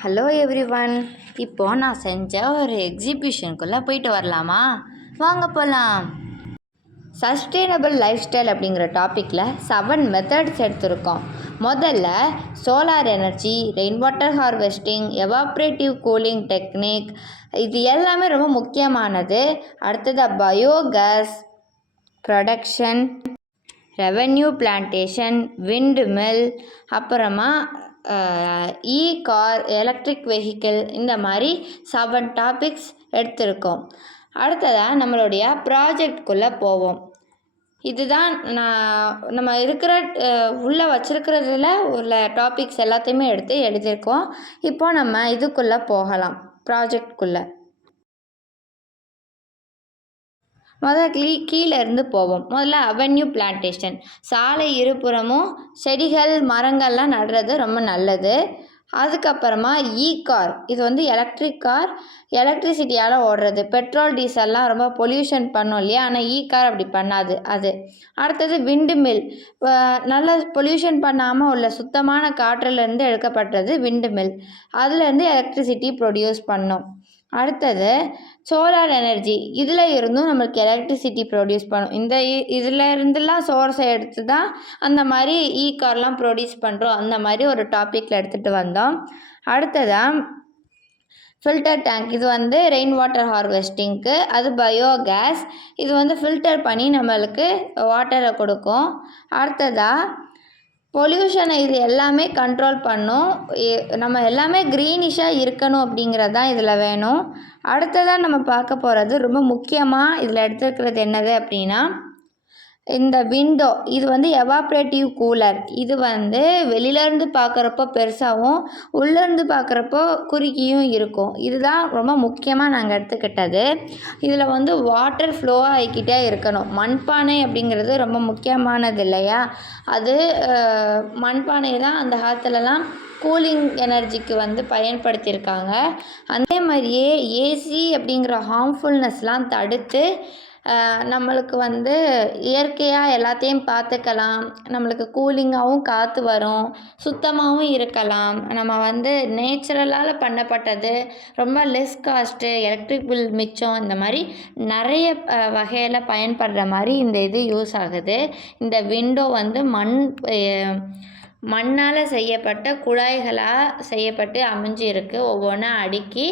Hello everyone. இப்போது நான் செஞ்ச ஒரு எக்ஸிபிஷனுக்குள்ளே போயிட்டு வரலாமா? வாங்க போகலாம். சஸ்டெயினபிள் லைஃப் ஸ்டைல் அப்படிங்கிற டாப்பிக்கில் 7 மெத்தட்ஸ் எடுத்திருக்கோம். முதல்ல solar energy, rain water harvesting, evaporative cooling technique, இது எல்லாமே ரொம்ப முக்கியமானது. அடுத்தது biogas production, revenue plantation, wind mill, அப்புறமா கார், எலக்ட்ரிக் வெஹிக்கிள், இந்த மாதிரி 7 டாபிக்ஸ் எடுத்திருக்கோம். அடுத்ததாக நம்மளுடைய ப்ராஜெக்ட்குள்ளே போவோம். இதுதான் நம்ம இருக்கிற உள்ளே வச்சுருக்கிறதுல உள்ள டாபிக்ஸ் எல்லாத்தையுமே எடுத்து எழுதியிருக்கோம். இப்போ நம்ம இதுக்குள்ளே போகலாம், ப்ராஜெக்ட்குள்ளே. கீழே இருந்து போவோம். முதல்ல அவென்யூ பிளான்டேஷன், சாலை இருபுறமும் செடிகள் மரங்கள்லாம் நடுறது ரொம்ப நல்லது. அதுக்கப்புறமா கார், இது வந்து எலக்ட்ரிக் கார், எலக்ட்ரிசிட்டியால் ஓடுறது. பெட்ரோல் டீசல்லாம் ரொம்ப பொல்யூஷன் பண்ணும் இல்லையா, ஆனால் கார் அப்படி பண்ணாது அது. அடுத்தது விண்டு மில், நல்ல பொல்யூஷன் பண்ணாமல் உள்ள சுத்தமான காற்றிலேருந்து எடுக்கப்பட்டது விண்டு மில். அதுலேருந்து எலக்ட்ரிசிட்டி ப்ரொடியூஸ் பண்ணும். அடுத்தது சோலார் எனர்ஜி, இதில் இருந்தும் நம்மளுக்கு எலக்ட்ரிசிட்டி ப்ரொடியூஸ் பண்ணும். இதில் இருந்துலாம் சோர்ஸை எடுத்து தான் அந்த மாதிரி கார்லாம் ப்ரொடியூஸ் பண்ணுறோம். அந்த மாதிரி ஒரு டாப்பிக்கில் எடுத்துகிட்டு வந்தோம். அடுத்ததாக ஃபில்டர் டேங்க், இது வந்து ரெயின் வாட்டர் ஹார்வெஸ்டிங்க்கு. அது பயோகேஸ், இது வந்து ஃபில்டர் பண்ணி நம்மளுக்கு வாட்டரை கொடுக்கும். அடுத்ததாக பொல்யூஷனை இது எல்லாமே கண்ட்ரோல் பண்ணும். நம்ம எல்லாமே க்ரீனிஷாக இருக்கணும் அப்படிங்கிறது தான் இதில் வேணும். அடுத்ததாக நம்ம பார்க்க போகிறது ரொம்ப முக்கியமாக இதில் எடுத்துருக்கிறது என்னது அப்படின்னா, இந்த விண்டோ, இது வந்து எவாப்ரேட்டிவ் கூலர். இது வந்து வெளியிலேருந்து பார்க்குறப்போ பெருசாகவும் உள்ளேருந்து பார்க்குறப்போ குறுகியும் இருக்கும். இதுதான் ரொம்ப முக்கியமாக நாங்கள் எடுத்துக்கிட்டது. இதில் வந்து வாட்டர் ஃப்ளோ ஆகிக்கிட்டே இருக்கணும். மண்பானை அப்படிங்கிறது ரொம்ப முக்கியமானது இல்லையா? அது மண்பானை தான் அந்த காலத்துலலாம் கூலிங் எனர்ஜிக்கு வந்து பயன்படுத்தியிருக்காங்க. அதே மாதிரியே ஏசி அப்படிங்கிற ஹார்ம்ஃபுல்னஸ்லாம் தடுத்து நம்மளுக்கு வந்து இயற்கையாக எல்லாத்தையும் பார்த்துக்கலாம். நம்மளுக்கு கூலிங்காகவும் காற்று வரும், சுத்தமாகவும் இருக்கலாம். நம்ம வந்து நேச்சுரலால் பண்ணப்பட்டது, ரொம்ப லெஸ் காஸ்ட்டு, எலக்ட்ரிக் பில் மிச்சம், இந்த மாதிரி நிறைய வகையில் பயன்படுற மாதிரி இந்த இது யூஸ் ஆகுது. இந்த விண்டோ வந்து மண்ணால் செய்யப்பட்ட குழாய்களாக செய்யப்பட்டு அமைஞ்சு இருக்குது. ஒவ்வொன்றா அடுக்கி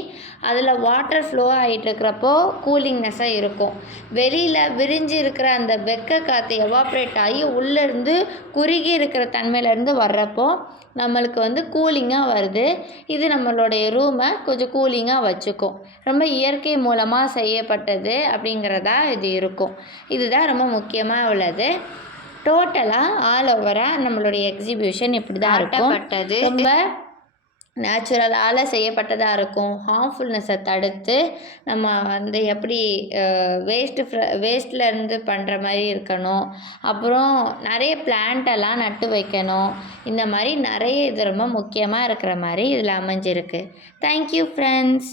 அதில் வாட்டர் ஃப்ளோ ஆகிட்டு இருக்கிறப்போ கூலிங்னஸ்ஸாக இருக்கும். வெளியில் விரிஞ்சு இருக்கிற அந்த வெக்க காற்று எவாப்ரேட் ஆகி உள்ளேருந்து குறுகி இருக்கிற தன்மையிலேருந்து வர்றப்போ நம்மளுக்கு வந்து கூலிங்காக வருது. இது நம்மளுடைய ரூமை கொஞ்சம் கூலிங்காக வச்சுக்கும். ரொம்ப இயற்கை மூலமாக செய்யப்பட்டது அப்படிங்கிறதா இது இருக்கும். இதுதான் ரொம்ப முக்கியமாக உள்ளது. டோட்டலாக ஆல் ஓவராக நம்மளுடைய எக்ஸிபியூஷன் இப்படி தான் இருக்கும். ரொம்ப நேச்சுரலால் செய்யப்பட்டதாக இருக்கும். ஹார்ம்ஃபுல்னஸை தடுத்து நம்ம வந்து எப்படி வேஸ்ட்லேருந்து பண்ணுற மாதிரி இருக்கணும். அப்புறம் நிறைய பிளான்ட்டெல்லாம் நட்டு வைக்கணும். இந்த மாதிரி நிறைய இது ரொம்ப முக்கியமாக இருக்கிற மாதிரி இதில் அமைஞ்சிருக்கு. Thank you friends.